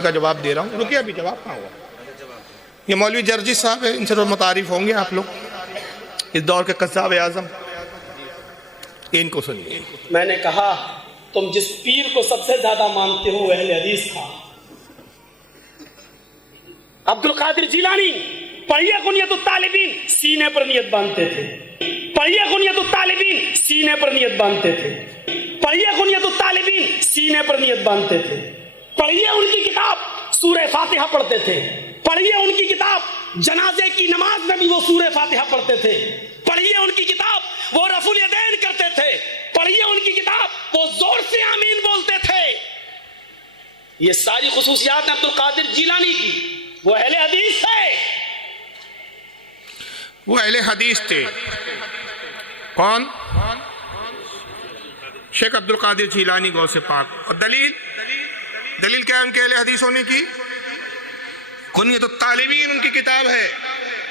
کا جواب دے رہا ہوں، رکیے ابھی جواب کہاں ہوا۔ یہ مولوی جرجی صاحب ہے، ان سے تو متعارف ہوں گے آپ لوگ، اس دور کے قذاب اعظم، ان کو سنیے۔ میں نے کہا تم جس پیر کو سب سے زیادہ مانتے ہو وہ اہل حدیث تھا، عبد القادر جیلانی۔ پڑھیے غنیت الطالبین، سینے پر نیت باندھتے تھے۔ پڑھیے غنیت الطالبین، سینے پر نیت باندھتے تھے۔ پڑھیے غنیت الطالبین، سینے پر نیت باندھتے تھے۔ پڑھیے ان کی کتاب، سورہ فاتحہ پڑھتے تھے۔ پڑھیے ان کی کتاب، جنازے کی نماز میں بھی وہ سورہ فاتحہ پڑھتے تھے۔ پڑھیے ان کی کتاب، وہ رفع الیدین کرتے تھے۔ پڑھیے ان کی کتاب، وہ زور سے آمین بولتے تھے۔ یہ ساری خصوصیات ہیں عبد القادر جیلانی کی، وہ اہل حدیث تھے۔ وہ اہل حدیث تھے۔ کون؟ شیخ عبد القادر جیلانی غوث پاک۔ اور دلیل کیا ہے ان کے اہل حدیث ہونے کی؟ غنیت الطالبین ان کی کتاب ہے،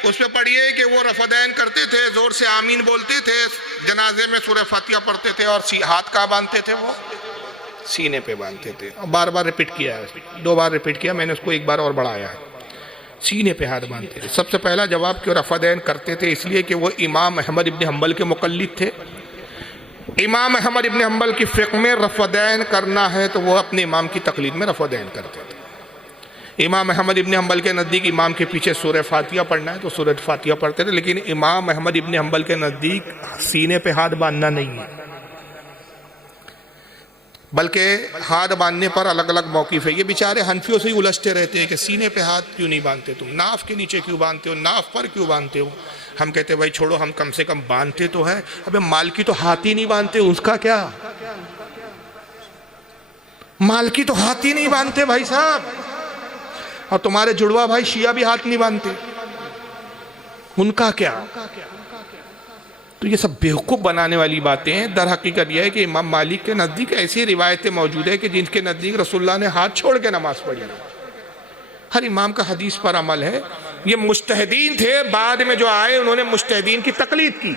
اس پہ پڑھیے کہ وہ رفع دین کرتے تھے، زور سے آمین بولتے تھے، جنازے میں سورہ فاتحہ پڑھتے تھے، اور ہاتھ کہاں باندھتے تھے؟ وہ سینے پہ باندھتے تھے۔ اور بار بار ریپیٹ کیا ہے، 2 بار ریپیٹ کیا، میں نے اس کو 1 بار اور بڑھایا ہے۔ سینے پہ ہاتھ باندھتے تھے۔ سب سے پہلا جواب کہ رفع دین کرتے تھے اس لیے کہ وہ امام احمد ابن حنبل کے مقلد تھے۔ امام احمد ابن حنبل کی فقہ میں رفع دین کرنا ہے تو وہ اپنے امام کی تقلید میں رفع دین کرتے تھے۔ امام احمد ابن حنبل کے نزدیک امام کے پیچھے سورہ فاتحہ پڑھنا ہے تو سورہ فاتحہ پڑھتے تھے، لیکن امام احمد ابن حنبل کے نزدیک سینے پہ ہاتھ باندھنا نہیں ہے، بلکہ ہاتھ باندھنے پر الگ الگ موقف ہے۔ یہ بیچارے حنفیوں سے ہی الجھتے رہتے ہیں کہ سینے پہ ہاتھ کیوں نہیں باندھتے تم، ناف کے نیچے کیوں باندھتے ہو، ناف پر کیوں باندھتے ہو؟ ہم کہتے ہیں بھائی چھوڑو، ہم کم سے کم باندھتے تو ہے۔ ابے مالکی تو ہاتھ ہی نہیں باندھتے، اس کا کیا؟ مالکی تو ہاتھ ہی نہیں باندھتے بھائی صاحب، اور تمہارے جڑوا بھائی شیعہ بھی ہاتھ نہیں باندھتے، ان کا کیا؟ تو یہ سب بیوقوف بنانے والی باتیں ہیں۔ در حقیقت یہ ہے کہ امام مالک کے نزدیک ایسی روایتیں موجود ہیں کہ جن کے نزدیک رسول اللہ نے ہاتھ چھوڑ کے نماز پڑھی ہے۔ ہر امام کا حدیث پر عمل ہے۔ یہ مجتہدین تھے، بعد میں جو آئے انہوں نے مجتہدین کی تقلید کی۔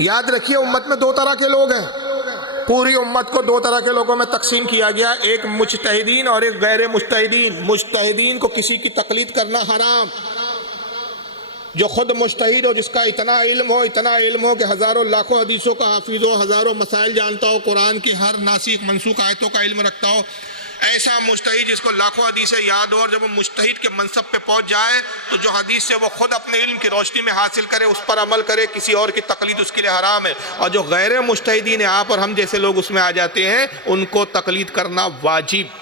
یاد رکھیے امت میں 2 طرح کے لوگ ہیں، پوری امت کو 2 طرح کے لوگوں میں تقسیم کیا گیا، ایک مجتہدین اور ایک غیر مجتہدین۔ مجتہدین کو کسی کی تقلید کرنا حرام، جو خود مجتہد ہو، جس کا اتنا علم ہو کہ ہزاروں لاکھوں حدیثوں کا حافظ ہو، ہزاروں مسائل جانتا ہو، قرآن کی ہر ناسخ منسوخ آیتوں کا علم رکھتا ہو، ایسا مجتہد جس کو لاکھوں حدیثیں یاد ہو، اور جب وہ مجتہد کے منصب پہ پہنچ جائے تو جو حدیث سے وہ خود اپنے علم کی روشنی میں حاصل کرے اس پر عمل کرے، کسی اور کی تقلید اس کے لیے حرام ہے۔ اور جو غیر مجتہدین ہیں، آپ اور ہم جیسے لوگ اس میں آ جاتے ہیں، ان کو تقلید کرنا واجب۔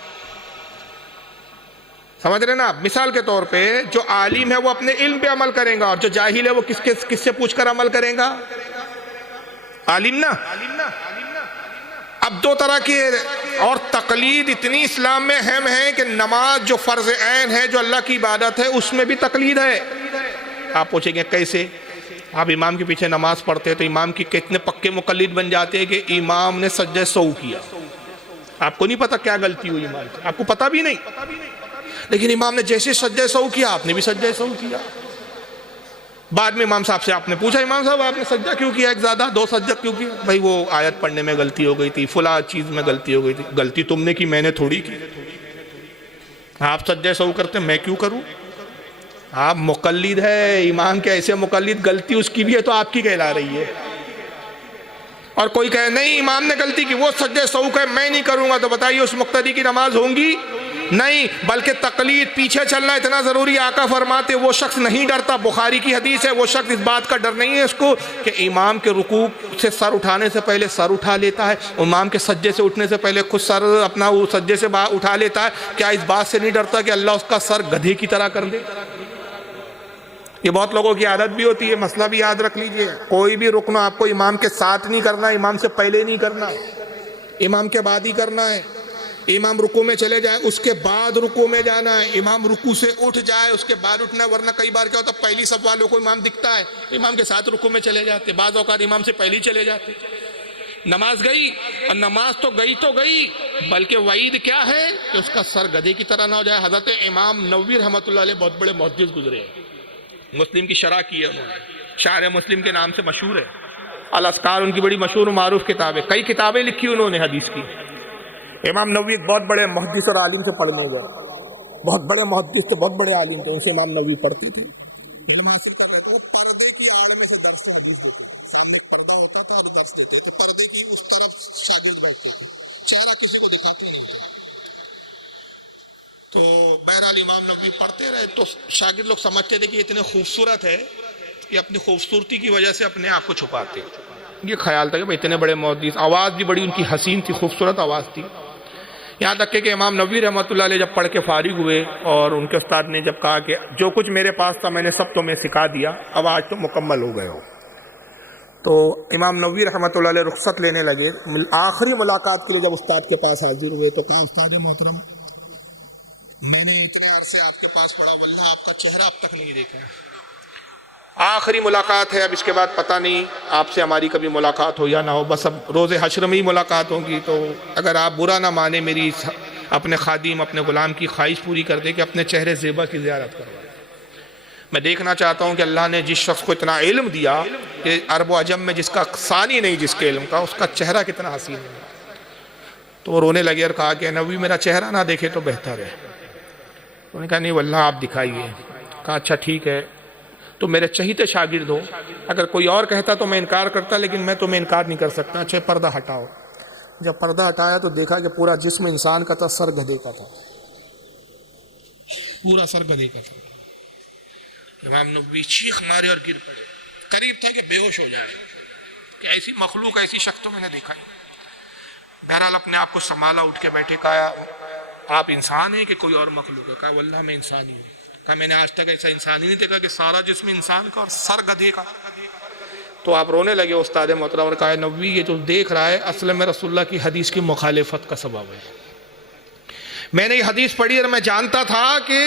سمجھ رہے نا آپ؟ مثال کے طور پہ جو عالم ہے وہ اپنے علم پہ عمل کرے گا، اور جو جاہل ہے وہ کس سے پوچھ کر عمل کرے گا؟ عالم نا۔ اب 2 طرح کی، اور تقلید اتنی اسلام میں اہم ہے کہ نماز جو فرض عین ہے، جو اللہ کی عبادت ہے، اس میں بھی تقلید ہے۔ آپ پوچھیں گے کیسے؟ آپ امام کے پیچھے نماز پڑھتے ہیں تو امام کی کتنے پکے مقلد بن جاتے ہیں کہ امام نے سجدہ سہو کیا، آپ کو نہیں پتا کیا غلطی ہوئی امام سے، آپ کو پتا بھی نہیں، لیکن امام نے جیسے سجدہ سہو کیا آپ نے بھی سجدہ سہو کیا۔ بعد میں امام صاحب سے آپ نے پوچھا، امام صاحب آپ نے سجدہ کیوں کیا، ایک زیادہ 2 سجدہ کیوں کیا؟ بھائی وہ آیت پڑھنے میں غلطی ہو گئی تھی، فلاں چیز میں غلطی ہو گئی تھی۔ غلطی تم نے کی، میں نے تھوڑی کی۔ آپ سجدہ سہو کرتے میں کیوں کروں؟ آپ مقلد ہے، امام کے ایسے مقلد، غلطی اس کی بھی ہے تو آپ کی کہلا رہی ہے۔ اور کوئی کہے نہیں امام نے غلطی کی، وہ سجدہ سہو کہ میں نہیں کروں گا، تو بتائیے اس مقتدی کی نماز ہوگی؟ نہیں، بلکہ تقلید، پیچھے چلنا اتنا ضروری۔ آقا فرماتے وہ شخص نہیں ڈرتا، بخاری کی حدیث ہے، وہ شخص اس بات کا ڈر نہیں ہے اس کو کہ امام کے رکوع سے سر اٹھانے سے پہلے سر اٹھا لیتا ہے، امام کے سجدے سے اٹھنے سے پہلے خود سر اپنا وہ سجدے سے اٹھا لیتا ہے، کیا اس بات سے نہیں ڈرتا کہ اللہ اس کا سر گدھے کی طرح کر دے؟ یہ بہت لوگوں کی عادت بھی ہوتی ہے، مسئلہ بھی یاد رکھ لیجئے، کوئی بھی رکن آپ کو امام کے ساتھ نہیں کرنا، امام سے پہلے نہیں کرنا، امام کے بعد ہی کرنا ہے۔ امام رکوع میں چلے جائے اس کے بعد رکوع میں جانا ہے، امام رکوع سے اٹھ جائے اس کے بعد اٹھنا ہے، ورنہ کئی بار کیا ہوتا ہے پہلی صف والوں کو امام دکھتا ہے، امام کے ساتھ رکوع میں چلے جاتے، بعض اوقات امام سے پہلے چلے جاتے۔ نماز گئی، اور نماز تو گئی، بلکہ وعید کیا ہے کہ اس کا سر گدھے کی طرح نہ ہو جائے۔ حضرت امام نووی رحمۃ اللہ علیہ بہت بڑے محدث گزرے ہیں، مسلم کی شرح کی ہے انہوں نے، شارح مسلم کے نام سے مشہور ہے، الاذکار ان کی بڑی مشہور و معروف کتاب ہے، کئی کتابیں لکھی انہوں نے حدیث کی۔ امام نووی ایک بہت بڑے محدث اور عالم سے پڑھنے گئے، بہت بڑے محدث تھے، بہت بڑے عالم تھے، ان سے امام نووی پڑھتے تھے، علم حاصل کر رہے تھے۔ وہ پردے کی آڑ میں سے درس حدیث دیتے تھے، سامنے ایک پردہ ہوتا تھا اور درس دیتے تھے، پردے کی اس طرف شاگرد بیٹھتے تھے، چہرہ کسی کو دکھاتے نہیں تھے۔ تو بہرحال امام نووی پڑھتے رہے تو شاگرد لوگ سمجھتے تھے کہ یہ اتنے خوبصورت ہے، یہ اپنی خوبصورتی کی وجہ سے اپنے آپ کو چھپاتے، یہ خیال تھا کہ اتنے بڑے محدث، آواز بھی بڑی ان کی حسین تھی، خوبصورت آواز تھی۔ یہاں تک کہ امام نووی رحمۃ اللہ علیہ جب پڑھ کے فارغ ہوئے اور ان کے استاد نے جب کہا کہ جو کچھ میرے پاس تھا میں نے سب تمہیں سکھا دیا، اب آج تو مکمل ہو گئے ہو، تو امام نووی رحمۃ اللہ علیہ رخصت لینے لگے۔ آخری ملاقات کے لیے جب استاد کے پاس حاضر ہوئے تو کہا استاد محترم میں نے اتنے عرصے آپ کے پاس پڑھا، واللہ آپ کا چہرہ اب تک نہیں دیکھا، آخری ملاقات ہے، اب اس کے بعد پتہ نہیں آپ سے ہماری کبھی ملاقات ہو یا نہ ہو، بس اب روز حشر میں ہی ملاقات ہوگی، تو اگر آپ برا نہ مانے میری اپنے خادم اپنے غلام کی خواہش پوری کر دے کہ اپنے چہرے زیبا کی زیارت کروائے۔ میں دیکھنا چاہتا ہوں کہ اللہ نے جس شخص کو اتنا علم دیا کہ عرب و عجم میں جس کا ثانی نہیں جس کے علم کا، اس کا چہرہ کتنا حسین ہے۔ تو وہ رونے لگے اور کہا کہ نبی میرا چہرہ نہ دیکھے تو بہتر ہے۔ انہوں نے کہا نہیں واللہ آپ دکھائیے۔ کہا اچھا ٹھیک ہے، تو میرے چہیتے شاگرد ہو، اگر کوئی اور کہتا تو میں انکار کرتا، لیکن میں تمہیں انکار نہیں کر سکتا، اچھا پردہ ہٹاؤ۔ جب پردہ ہٹایا تو دیکھا کہ پورا جسم انسان کا تھا، سر گدھے کا تھا، پورا سر گدھے کا تھا۔ امام نووی چیخ مارے اور گر پڑے، قریب تھا کہ بے ہوش ہو جائے کہ ایسی مخلوق ایسی شخص تو میں نے دیکھا ہی۔ بہرحال اپنے آپ کو سنبھالا، اٹھ کے بیٹھے، کہا آپ انسان ہیں کہ کوئی اور مخلوق ہے؟ کہا واللہ میں انسان ہی ہوں۔ کہا میں نے آج تک ایسا انسان ہی نہیں دیکھا کہ سارا جسم انسان کا اور سر گدھے کا۔ تو آپ رونے لگے استاد محترم اور کہا نووی یہ جو دیکھ رہا ہے اصل میں رسول اللہ کی حدیث کی مخالفت کا سبب ہے۔ میں نے یہ حدیث پڑھی اور میں جانتا تھا کہ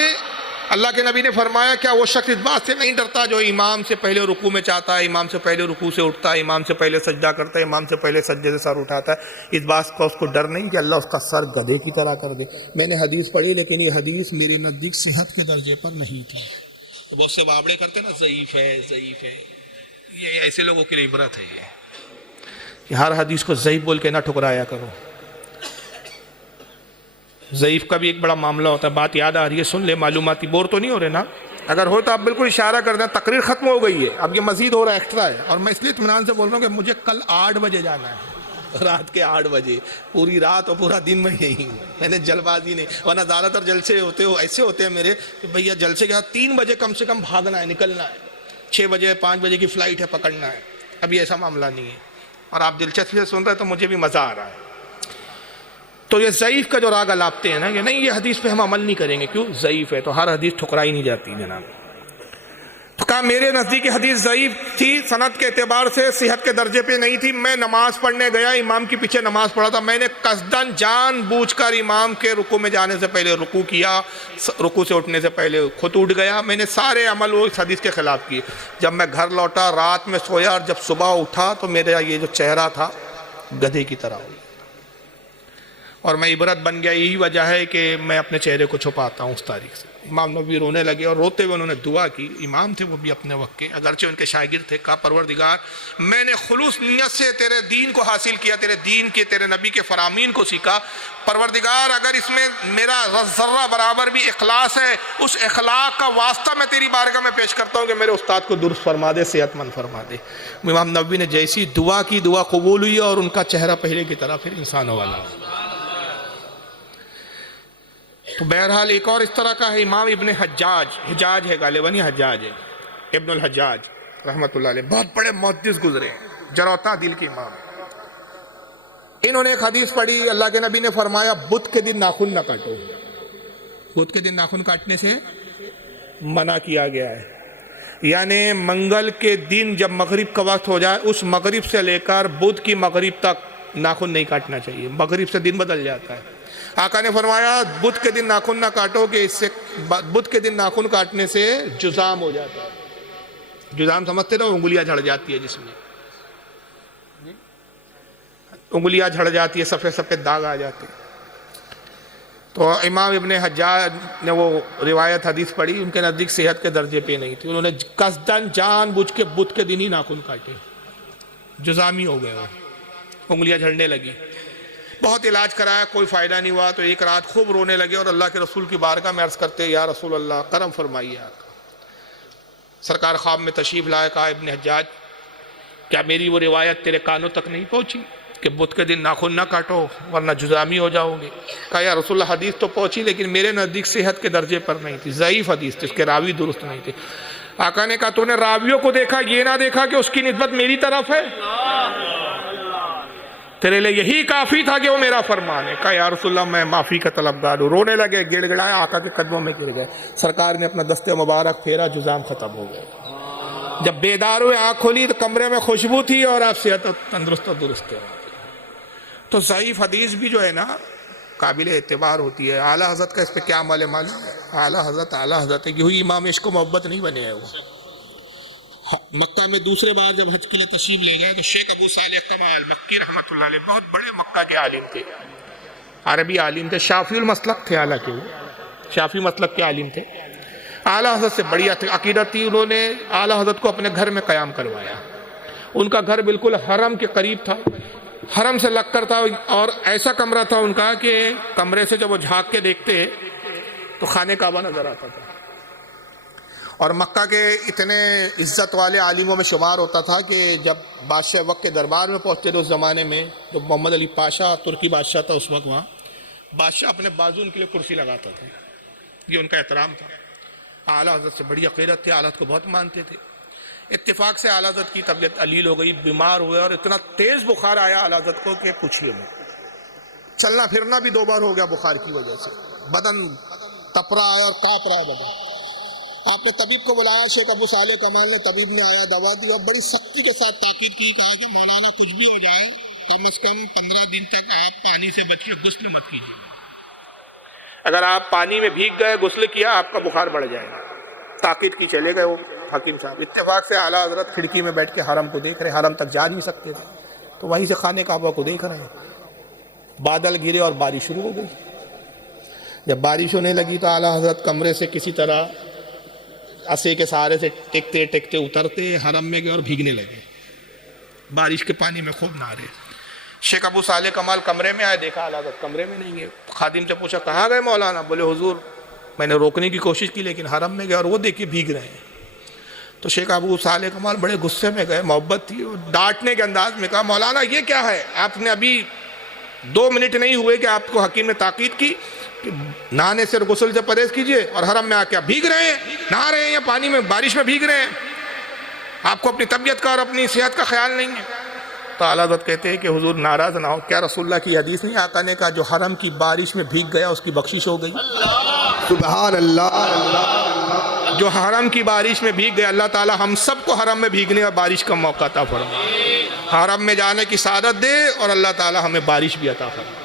اللہ کے نبی نے فرمایا کیا وہ شخص اس بات سے نہیں ڈرتا جو امام سے پہلے رکوع میں چاہتا ہے، امام سے پہلے رکوع سے اٹھتا ہے، امام سے پہلے سجدہ کرتا ہے، امام سے پہلے سجدے سے سر اٹھاتا ہے، اس بات کا اس کو ڈر نہیں کہ اللہ اس کا سر گدھے کی طرح کر دے۔ میں نے حدیث پڑھی لیکن یہ حدیث میرے نزدیک صحت کے درجے پر نہیں تھی۔ بہت سے بابڑے کرتے نا ضعیف ہے ضعیف ہے، یہ ایسے لوگوں کے لیے عبرت ہے یہ کہ ہر حدیث کو ضعیف بول کے نہ ٹھکرایا کرو۔ ضعیف کا بھی ایک بڑا معاملہ ہوتا ہے۔ بات یاد آ رہی ہے، سن لے، معلوماتی بور تو نہیں ہو رہے نا؟ اگر ہو تو آپ بالکل اشارہ کر دیں، تقریر ختم ہو گئی ہے، اب یہ مزید ہو رہا ہے، ایکسٹرا ہے، اور میں اس لیے اطمینان سے بول رہا ہوں کہ مجھے کل 8 بجے جانا ہے، رات کے 8 بجے، پوری رات اور پورا دن میں یہی ہوں۔ میں نے جلد بازی نہیں، ورنہ زیادہ تر جلسے ہوتے ہو ایسے ہوتے ہیں میرے کہ بھیا جلسے کے بعد 3 بجے کم سے کم بھاگنا ہے، نکلنا ہے، 6 بجے 5 بجے کی فلائٹ ہے، پکڑنا ہے۔ ابھی ایسا معاملہ نہیں ہے، اور آپ دلچسپی سے سن رہے ہیں تو مجھے بھی مزہ آ رہا ہے۔ تو یہ ضعیف کا جو راگ الاپتے ہیں نا کہ نہیں یہ حدیث پہ ہم عمل نہیں کریں گے، کیوں؟ ضعیف ہے، تو ہر حدیث ٹھکرائی نہیں جاتی جناب۔ تو کہا میرے نزدیک حدیث ضعیف تھی، سند کے اعتبار سے صحت کے درجے پہ نہیں تھی۔ میں نماز پڑھنے گیا، امام کے پیچھے نماز پڑھا تھا، میں نے قصداً جان بوجھ کر امام کے رکوع میں جانے سے پہلے رکوع کیا، رکوع سے اٹھنے سے پہلے خود اٹھ گیا، میں نے سارے عمل وہ اس حدیث کے خلاف کیے۔ جب میں گھر لوٹا، رات میں سویا، اور جب صبح اٹھا تو میرا یہ جو چہرہ تھا گدھے کی طرح ہو، اور میں عبرت بن گیا۔ یہی وجہ ہے کہ میں اپنے چہرے کو چھپاتا ہوں اس تاریخ سے۔ امام نووی رونے لگے اور روتے ہوئے انہوں نے دعا کی، امام تھے وہ بھی اپنے وقت کے، اگرچہ ان کے شاگرد تھے۔ کہا پروردگار میں نے خلوص نیت سے تیرے دین کو حاصل کیا، تیرے دین کے، تیرے نبی کے فرامین کو سیکھا، پروردگار اگر اس میں میرا ذرہ برابر بھی اخلاص ہے، اس اخلاق کا واسطہ میں تیری بارگاہ میں پیش کرتا ہوں کہ میرے استاد کو درست فرما دے، صحت مند فرما دے۔ امام نووی نے جیسی دعا کی، دعا قبول ہوئی اور ان کا چہرہ پہلے کی طرح پھر انسانوں والا ہو۔ تو بہرحال ایک اور اس طرح کا ہے امام ابن حجاج، حجاج ہے غالباً، یہ حجاج ہے، ابن الحجاج رحمۃ اللہ علیہ، بہت بڑے محدث گزرے، جروتا دل کے امام۔ انہوں نے ایک حدیث پڑھی، اللہ کے نبی نے فرمایا بدھ کے دن ناخن نہ کاٹو، بدھ کے دن ناخن کاٹنے سے منع کیا گیا ہے، یعنی منگل کے دن جب مغرب کا وقت ہو جائے اس مغرب سے لے کر بدھ کی مغرب تک ناخن نہیں کاٹنا چاہیے، مغرب سے دن بدل جاتا ہے۔ آقا نے فرمایا بدھ کے دن ناخن نہ کاٹو کہ اس سے بدھ کے دن ناخن کاٹنے سے جذام ہو جاتا ہے۔ جذام سمجھتے نا، انگلیاں جھڑ جاتی ہے، جس میں انگلیاں جھڑ جاتی ہے، سفید سفید داغ آ جاتے۔ تو امام ابن حجاج نے وہ روایت حدیث پڑھی، ان کے نزدیک صحت کے درجے پہ نہیں تھی، انہوں نے قصداً جان بوجھ کے بدھ کے دن ہی ناخن کاٹے، جذامی ہو گئے، وہ انگلیاں جھڑنے لگی۔ بہت علاج کرایا، کوئی فائدہ نہیں ہوا، تو ایک رات خوب رونے لگے اور اللہ کے رسول کی بارگاہ میں عرض کرتے یا رسول اللہ کرم فرمائیے آپ۔ سرکار خواب میں تشریف لائے، کہا ابن حجاج کیا میری وہ روایت تیرے کانوں تک نہیں پہنچی کہ بدھ کے دن ناخن نہ کاٹو ورنہ جزامی ہو جاؤ گے؟ کہا یا رسول اللہ حدیث تو پہنچی لیکن میرے نزدیک صحت کے درجے پر نہیں تھی، ضعیف حدیث تھی، اس کے راوی درست نہیں تھے۔ آقا نے کہا تو نے راویوں کو دیکھا، یہ نہ دیکھا کہ اس کی نسبت میری طرف ہے؟ تیرے لیے یہی کافی تھا کہ وہ میرا فرمان ہے۔ کہا یا رسول اللہ میں معافی کا طلبگار ہوں۔ رونے لگے، گڑ گڑائے، آقا کے قدموں میں گر گئے۔ سرکار نے اپنا دست مبارک پھیرا، جزام ختم ہو گئے۔ جب بیدار ہوئے، آنکھ کھولی تو کمرے میں خوشبو تھی اور آپ صحت تندرست و درست تھے۔ تو ضعیف حدیث بھی جو ہے نا قابل اعتبار ہوتی ہے۔ اعلیٰ حضرت کا اس پہ کیا عمل ہے معلوم ہے؟ اعلیٰ حضرت ہے کہ ہوئی امام عشق و محبت نہیں بنے ہیں وہ۔ مکہ میں دوسرے بار جب حج کے لیے تشریف لے گئے تو شیخ ابو صالح کمال مکی رحمۃ اللہ علیہ بہت بڑے مکہ کے عالم تھے، عربی عالم تھے، شافعی المسلک تھے، حالانکہ وہ شافعی مسلک کے عالم تھے۔ اعلیٰ حضرت سے بڑی عقیدت تھی، انہوں نے اعلیٰ حضرت کو اپنے گھر میں قیام کروایا۔ ان کا گھر بالکل حرم کے قریب تھا، حرم سے لگ کر تھا، اور ایسا کمرہ تھا ان کا کہ کمرے سے جب وہ جھانک کے دیکھتے تو خانہ کعبہ نظر آتا تھا۔ اور مکہ کے اتنے عزت والے عالموں میں شمار ہوتا تھا کہ جب بادشاہ وقت کے دربار میں پہنچتے تھے اس زمانے میں، جو محمد علی پاشا ترکی بادشاہ تھا اس وقت، وہاں بادشاہ اپنے بازو ان کے لیے کرسی لگاتا تھا، یہ ان کا احترام تھا۔ اعلیٰ حضرت سے بڑی عقیدت تھی، اعلیٰ حضرت کو بہت مانتے تھے۔ اتفاق سے اعلیٰ حضرت کی طبیعت علیل ہو گئی، بیمار ہوئے، اور اتنا تیز بخار آیا اعلیٰ حضرت کو کہ پوچھئے مت، چلنا پھرنا بھی 2 بار ہو گیا بخار کی وجہ سے، بدن تپ رہا ہے اور کانپ رہا ہے بدن۔ آپ نے طبیب کو بلایا، شیخ ابو صالح کمال نے، طبیب نے آیا، دوا دی اور بڑی سختی کے ساتھ تاکید کی، کہا کہ مولانا کچھ بھی ہو جائے کم از کم 15 دن تک آپ پانی سے بچ کے غسل مت کیجیے۔ اگر آپ پانی میں بھیگ گئے، غسل کیا، آپ کا بخار بڑھ جائے گا۔ تاکید کی، چلے گئے وہ حکیم صاحب۔ اتفاق سے اعلیٰ حضرت کھڑکی میں بیٹھ کے حرم کو دیکھ رہے، حرم تک جا نہیں سکتے تھے تو وہیں سے خانہ کعبہ کو دیکھ رہے ہیں۔ بادل گرے اور بارش شروع ہو گئی۔ جب بارش ہونے لگی تو اعلیٰ حضرت کمرے سے کسی طرح عصے کے سہارے سے ٹکتے ٹکتے اترتے حرم میں گئے اور بھیگنے لگے، بارش کے پانی میں خوب نہارے۔ شیخ ابو صالح کمال کمرے میں آئے، دیکھا اعلیٰ حضرت کمرے میں نہیں گئے۔ خادم سے پوچھا کہاں گئے مولانا؟ بولے حضور میں نے روکنے کی کوشش کی لیکن حرم میں گئے اور وہ دیکھیے بھیگ رہے ہیں۔ تو شیخ ابو صالح کمال بڑے غصے میں گئے، محبت تھی، ڈانٹنے کے انداز میں کہا مولانا یہ کیا ہے؟ آپ نے ابھی 2 منٹ نہیں ہوئے کہ آپ کو حکیم نے تاکید کی کہ نہانے سے غسل سے پرہیز کیجئے، اور حرم میں آ کے آپ بھیگ رہے ہیں، نہا رہے ہیں یا پانی میں بارش میں بھیگ رہے ہیں، آپ کو اپنی طبیعت کا اور اپنی صحت کا خیال نہیں ہے۔ تو اعلیٰ حضرت کہتے ہیں کہ حضور ناراض نہ ہو، کیا رسول اللہ کی حدیث نہیں آقا نے کہا جو حرم کی بارش میں بھیگ گیا اس کی بخشش ہو گئی؟ سبحان اللہ۔ جو حرم کی بارش میں بھیگ گیا، اللہ تعالی ہم سب کو حرم میں بھیگنے اور بارش کا موقع عطا فرمائے، حرم میں جانے کی سعادت دے اور اللہ تعالی ہمیں بارش بھی عطا فرمائے۔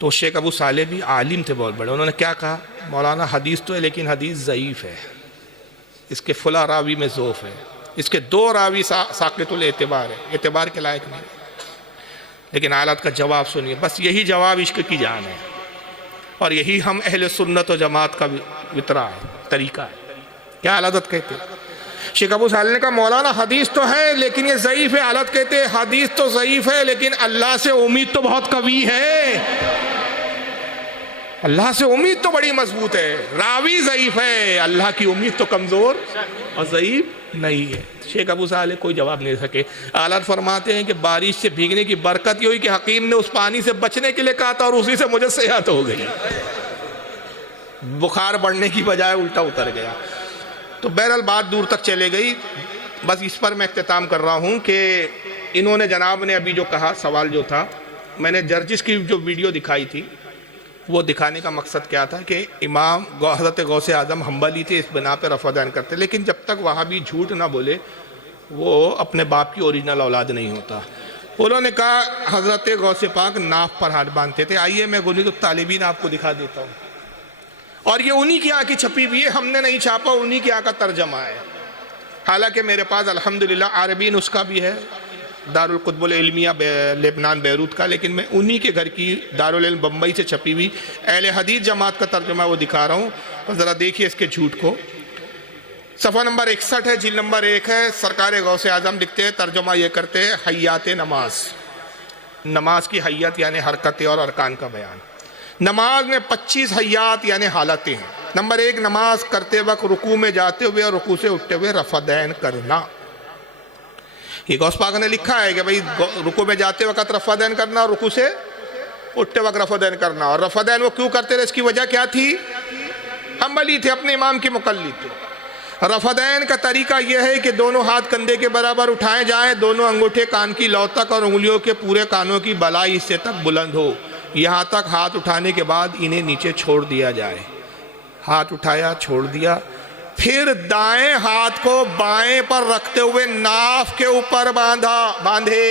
تو شیخ ابو صالح بھی عالم تھے بہت بڑے، انہوں نے کیا کہا؟ مولانا حدیث تو ہے لیکن حدیث ضعیف ہے، اس کے فلاں راوی میں ضعف ہے، اس کے 2 راوی ساقط الاعتبار ہے، اعتبار کے لائق نہیں۔ لیکن حالات کا جواب سنیے، بس یہی جواب عشق کی جان ہے، اور یہی ہم اہل سنت و جماعت کا وطرہ ہے، طریقہ ہے۔ کیا حالت کہتے ہیں؟ شیخ ابو صالح نے کہا مولانا حدیث تو ہے لیکن یہ ضعیف ہے۔ حالت کہتے ہیں حدیث تو ضعیف ہے لیکن اللہ سے امید تو بہت قوی ہے، اللہ سے امید تو بڑی مضبوط ہے۔ راوی ضعیف ہے، اللہ کی امید تو کمزور اور ضعیف نہیں ہے۔ شیخ ابو صالح کوئی جواب نہیں دے سکے۔ حالات فرماتے ہیں کہ بارش سے بھیگنے کی برکت یہ ہوئی کہ حکیم نے اس پانی سے بچنے کے لیے کہا تھا اور اسی سے مجھے صحت ہو گئی، بخار بڑھنے کی بجائے الٹا اتر گیا۔ تو بہرحال بات دور تک چلے گئی، بس اس پر میں اختتام کر رہا ہوں کہ انہوں نے جناب نے ابھی جو کہا، سوال جو تھا، میں نے جرجس کی جو ویڈیو دکھائی تھی وہ دکھانے کا مقصد کیا تھا کہ امام حضرت غوث اعظم حنبلی تھے، اس بنا پہ رفع دین کرتے، لیکن جب تک وہابی جھوٹ نہ بولے وہ اپنے باپ کی اوریجنل اولاد نہیں ہوتا۔ انہوں نے کہا حضرت غوث پاک ناف پر ہاتھ باندھتے تھے۔ آئیے میں غنیۃ الطالبین آپ کو دکھا دیتا ہوں، اور یہ انہی کی آ کی چھپی ہوئی ہے، ہم نے نہیں چھاپا، انہی کی آ کا ترجمہ ہے۔ حالانکہ میرے پاس الحمدللہ عربی نسخہ بھی ہے دارالقطب العلمیہ لبنان بیروت کا، لیکن میں انہی کے گھر کی دارالعلم بمبئی سے چھپی ہوئی اہل حدیث جماعت کا ترجمہ وہ دکھا رہا ہوں، اور ذرا دیکھیے اس کے جھوٹ کو۔ صفحہ نمبر 61 ہے، جلد نمبر 1 ہے۔ سرکار غوث اعظم لکھتے ہیں، ترجمہ یہ کرتے ہیں حیات نماز، نماز کی حیت یعنی حرکتیں اور ارکان کا بیان۔ نماز میں 25 حیات یعنی حالتیں ہیں۔ نمبر 1، نماز کرتے وقت رکوع میں جاتے ہوئے اور رکوع سے اٹھتے ہوئے رفعین کرنا۔ یہ غوث پاک نے لکھا ہے کہ بھئی رکوع میں جاتے وقت رفعین کرنا اور رکوع سے اٹھتے وقت رفعین کرنا۔ اور رفعین وہ کیوں کرتے رہے، اس کی وجہ کیا تھی؟ عملی تھے، اپنے امام کے مقلد تھے۔ رفعین کا طریقہ یہ ہے کہ دونوں ہاتھ کندھے کے برابر اٹھائے جائیں، دونوں انگوٹھے کان کی لو تک اور انگلیوں کے پورے کانوں کی بالائی حصے تک بلند ہو، یہاں تک ہاتھ اٹھانے کے بعد انہیں نیچے چھوڑ دیا جائے۔ ہاتھ اٹھایا، چھوڑ دیا، پھر دائیں ہاتھ کو بائیں پر رکھتے ہوئے ناف کے اوپر باندھے۔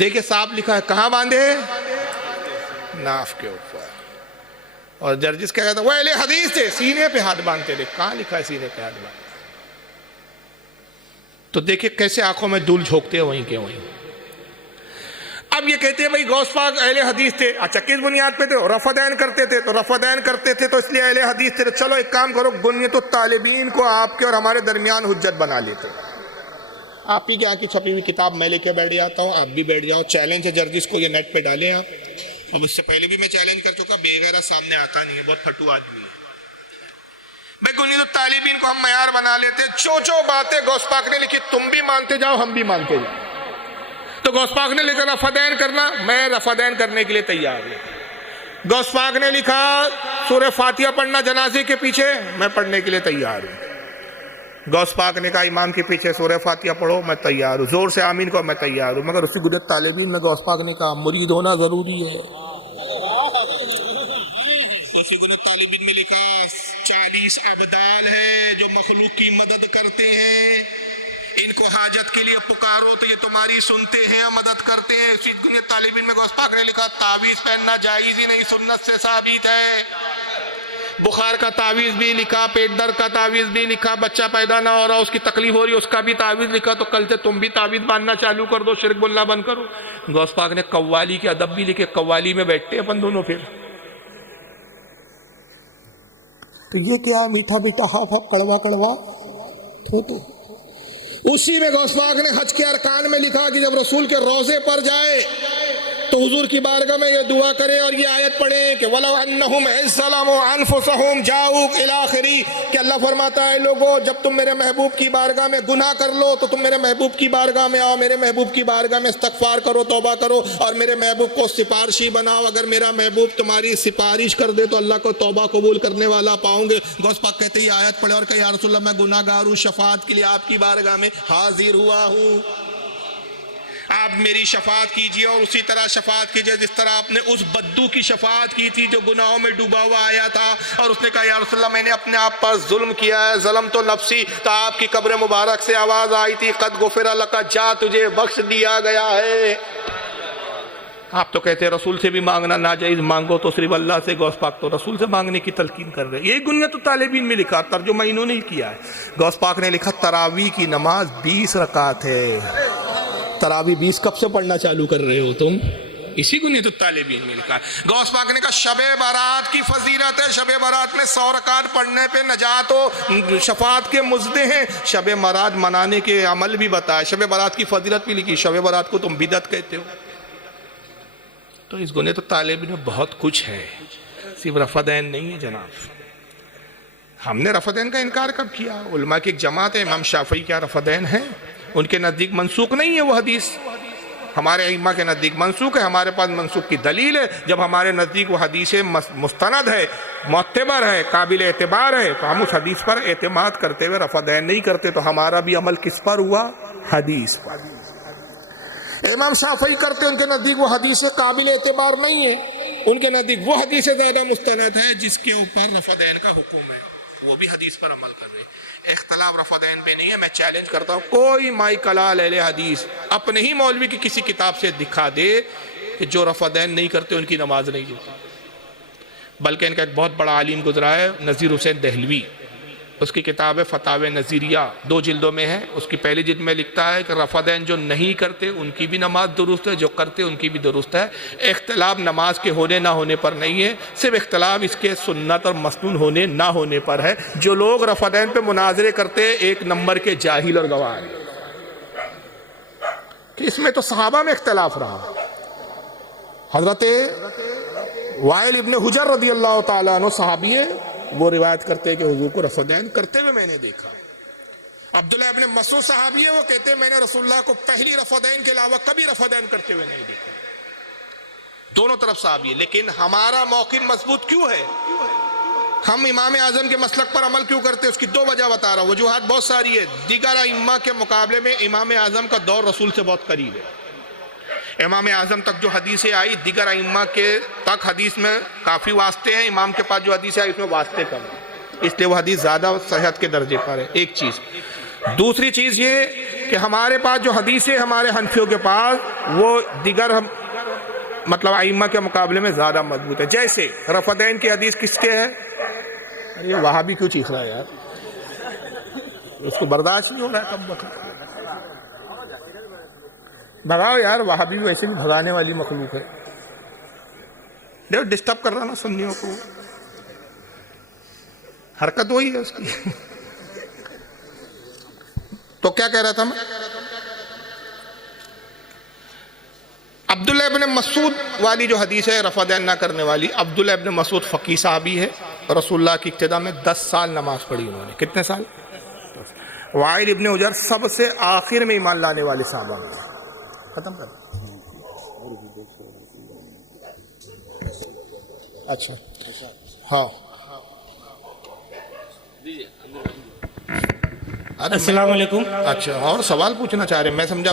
دیکھیں صاحب لکھا ہے، کہاں باندھے؟ ناف کے اوپر۔ اور جرجس کہہ رہا تھا وہ اہل حدیث تھے، سینے پہ ہاتھ باندھتے تھے۔ کہاں لکھا ہے سینے پہ ہاتھ باندھتے؟ تو دیکھیں کیسے آنکھوں میں دھول جھونکتے ہیں وہیں کے وہیں۔ اب یہ کہتے ہیں بھئی غوث پاک اہل حدیث تھے، اچھا کس بنیاد پہ تھے؟ رفعین کرتے تھے، تو رفعین کرتے تھے تو اس لیے اہل حدیث تھے۔ چلو ایک کام کرو، گنیت الطالبین کو آپ کے اور ہمارے درمیان حجت بنا لیتے۔ آپ ہی کے یہاں کی چھپی ہوئی کتاب میں لے کے بیٹھ جاتا ہوں، آپ بھی بیٹھ جاؤ۔ چیلنج ہے جرجس کو، یہ نیٹ پہ ڈالیں آپ۔ اب اس سے پہلے بھی میں چیلنج کر چکا، بے غیرہ سامنے آتا نہیں ہے، بہت پھٹو آدمی ہے۔ بھئی گنیت الطالبین کو ہم معیار بنا لیتے، جو باتیں غوث پاک نے لکھی تم بھی مانتے جاؤ، ہم بھی مانتے جاؤ۔ تو غوث پاک نے لکھا رفعین کرنا، میں رفعین کرنے کے لیے تیار ہوں۔ غوث پاک نے لکھا سورہ فاتحہ پڑھنا جنازے کے پیچھے، میں پڑھنے کے لیے تیار ہوں۔ غوث پاک نے کہا امام کے پیچھے سورہ فاتحہ پڑھو، میں تیار ہوں۔ زور سے آمین کو، میں تیار ہوں۔ مگر اسی گنیت الطالبین میں غوث پاک نے کہا مرید ہونا ضروری ہے۔ اسی گنیت الطالبین میں لکھا 40 ابدال ہے جو مخلوق کی مدد کرتے ہیں، ان کو حاجت کے لیے پکارو تو یہ تمہاری سنتے ہیں، مدد کرتے ہیں۔ اسی گنیت الطالبین میں غوث پاک نے لکھا تعویذ پہننا جائز ہی نہیں، سنت سے ثابت ہے۔ بخار کا تعویذ بھی لکھا، پیٹ درد کا تعویذ بھی لکھا، بچہ پیدا نہ ہو رہا اس کی تکلیف ہو رہی ہے اس کا بھی تعویذ لکھا، تو کل سے تم بھی تعویذ باندھنا چالو کر دو، شرک بولنا بند کرو۔ غوث پاک نے قوالی کے ادب بھی لکھے، قوالی میں بیٹھتے اپن دونوں پھر۔ تو یہ کیا میٹھا میٹھا ہاف ہاف کڑوا کڑوا تو اسی میں غوث پاک نے حج کے ارکان میں لکھا کہ جب رسول کے روضے پر جائے تو حضور کی بارگاہ میں یہ دعا کرے اور یہ آیت پڑھیں کہ وَلَوْ أَنَّهُمْ إِذْ ظَلَمُوا أَنفُسَهُمْ جَاءُوكَ إِلَى آخِرِ، کہ اللہ فرماتا ہے لوگوں جب تم میرے محبوب کی بارگاہ میں گناہ کر لو تو تم میرے محبوب کی بارگاہ میں آؤ، میرے محبوب کی بارگاہ میں استغفار کرو، توبہ کرو اور میرے محبوب کو سفارشی بناؤ۔ اگر میرا محبوب تمہاری سفارش کر دے تو اللہ کو توبہ قبول کرنے والا پاؤں گے۔ غوث پاک کہتے ہیں یہ آیت پڑھے اور کہ یا رسول اللہ میں گناہ گار ہوں، شفاعت کے لیے آپ کی بارگاہ میں حاضر ہوا ہوں، آپ میری شفاعت کیجئے۔ اور اسی طرح شفاعت کیجئے جس طرح آپ نے اس بدو کی شفاعت کی تھی جو گناہوں میں ڈوبا ہوا آیا تھا اور اس نے کہا یا رسول اللہ میں نے اپنے آپ پر ظلم کیا ہے، ظلم تو نفسی، تو آپ کی قبر مبارک سے آواز آئی تھی قد غفر لک، جا تجھے بخش دیا گیا ہے۔ آپ تو کہتے ہیں رسول سے بھی مانگنا ناجائز، مانگو تو صرف اللہ سے۔ غوث پاک تو رسول سے مانگنے کی تلقین کر رہے ہیں۔ یہ گنیت الطالبین میں لکھا، ترجمہ انہوں نے کیا ہے۔ غوث پاک نے لکھا تراویح کی نماز 20 رکعت ہے۔ تراویح 20 کب سے پڑھنا چالو کر رہے ہو تم؟ اسی گنیت الطالبین میں لکھا ہے۔ غوث پاک نے کہا شب برات کی فضیلت ہے، شب برات میں 100 رکعت پڑھنے پہ نجات و شفاعت کے مزدے ہیں۔ شب برات منانے کے عمل بھی بتایا، شب برات کی فضیلت بھی لکھی۔ شب برات کو تم بدعت کہتے ہو۔ تو اس گنیت الطالبین میں بہت کچھ ہے، صرف رفعین نہیں ہے جناب۔ ہم نے رفعین کا انکار کب کیا؟ علماء کی ایک جماعت ہے، امام شافعی کیا رفعین ہیں؟ ان کے نزدیک منسوخ نہیں ہے وہ حدیث، ہمارے ائمہ کے نزدیک منسوخ ہے۔ ہمارے پاس منسوخ کی دلیل ہے، جب ہمارے نزدیک وہ حدیث مستند ہے، معتبر ہے، قابل اعتبار ہے، تو ہم اس حدیث پر اعتماد کرتے ہوئے رفعین نہیں کرتے، تو ہمارا بھی عمل کس پر ہوا؟ حدیث پر۔ امام شافعی کرتے، ان کے نزدیک وہ حدیث قابل اعتبار نہیں ہے، ان کے نزدیک وہ حدیث زیادہ مستند ہے جس کے اوپر رفعین کا حکم ہے، وہ بھی حدیث پر عمل کر رہے ہیں۔ اختلاف رفعین پہ نہیں ہے۔ میں چیلنج کرتا ہوں کوئی مائی کلال اہل حدیث اپنے ہی مولوی کی کسی کتاب سے دکھا دے کہ جو رفعین نہیں کرتے ان کی نماز نہیں ہوتی۔ بلکہ ان کا ایک بہت بڑا عالم گزرا ہے نذیر حسین دہلوی، اس کی کتاب ہے فتاوی نذیریہ، 2 جلدوں میں ہے۔ اس کی پہلی جلد میں لکھتا ہے کہ رفعین جو نہیں کرتے ان کی بھی نماز درست ہے، جو کرتے ان کی بھی درست ہے۔ اختلاف نماز کے ہونے نہ ہونے پر نہیں ہے، صرف اختلاف اس کے سنت اور مسنون ہونے نہ ہونے پر ہے۔ جو لوگ رفعین پہ مناظرے کرتے 1 نمبر کے جاہل اور گواہ ہیں۔ کہ اس میں تو صحابہ میں اختلاف رہا. حضرت وائل ابن حجر رضی اللہ تعالیٰ عنہ صحابی ہے, وہ روایت کرتے ہیں کہ حضور کو رفع دین کرتے ہوئے میں نے دیکھا. عبداللہ ابن مسعود صحابی ہے, وہ کہتے ہیں میں نے رسول اللہ کو پہلی رفع دین کے علاوہ کبھی رفع دین کرتے ہوئے نہیں دیکھا. دونوں طرف صحابی ہے. لیکن ہمارا موقف مضبوط کیوں ہے؟ ہم امام اعظم کے مسلک پر عمل کیوں کرتے ہیں؟ اس کی دو وجہ بتا رہا ہوں. وجوہات بہت ساری ہے. دیگر ائمہ کے مقابلے میں امام اعظم کا دور رسول سے بہت قریب ہے. امام اعظم تک جو حدیثیں آئی, دیگر ائمہ کے تک حدیث میں کافی واسطے ہیں. امام کے پاس جو حدیثیں آئی اس میں واسطے کم ہیں, اس لیے وہ حدیث زیادہ صحت کے درجے پر ہے. ایک چیز. دوسری چیز یہ کہ ہمارے پاس جو حدیثیں ہمارے حنفیوں کے پاس, وہ دیگر مطلب ائمہ کے مقابلے میں زیادہ مضبوط ہے. جیسے رفع دین کی حدیث کس کے ہے؟ یہ وہاں بھی کیوں چیخ رہا ہے یار, اس کو برداشت نہیں ہو رہا ہے. کب وقت بھگاؤ یار, وہاں بھی ویسے بھی بھگانے والی مخلوق ہے. دیکھو ڈسٹرب کر رہا نا سنیوں کو, حرکت وہی ہے اس کی. تو کیا کہہ رہا تھا میں؟ عبداللہ ابن مسعود والی جو حدیث ہے رفع دین نہ کرنے والی, عبداللہ ابن مسعود فقیہ صحابی ہے. رسول اللہ کی ابتدا میں 10 سال نماز پڑھی انہوں نے. کتنے سال؟ وائل ابن حجر سب سے آخر میں ایمان لانے والے صحابہ میں. ختم کر. اچھا ہاں, السلام علیکم. اچھا اور سوال پوچھنا چاہ رہے ہیں, میں سمجھا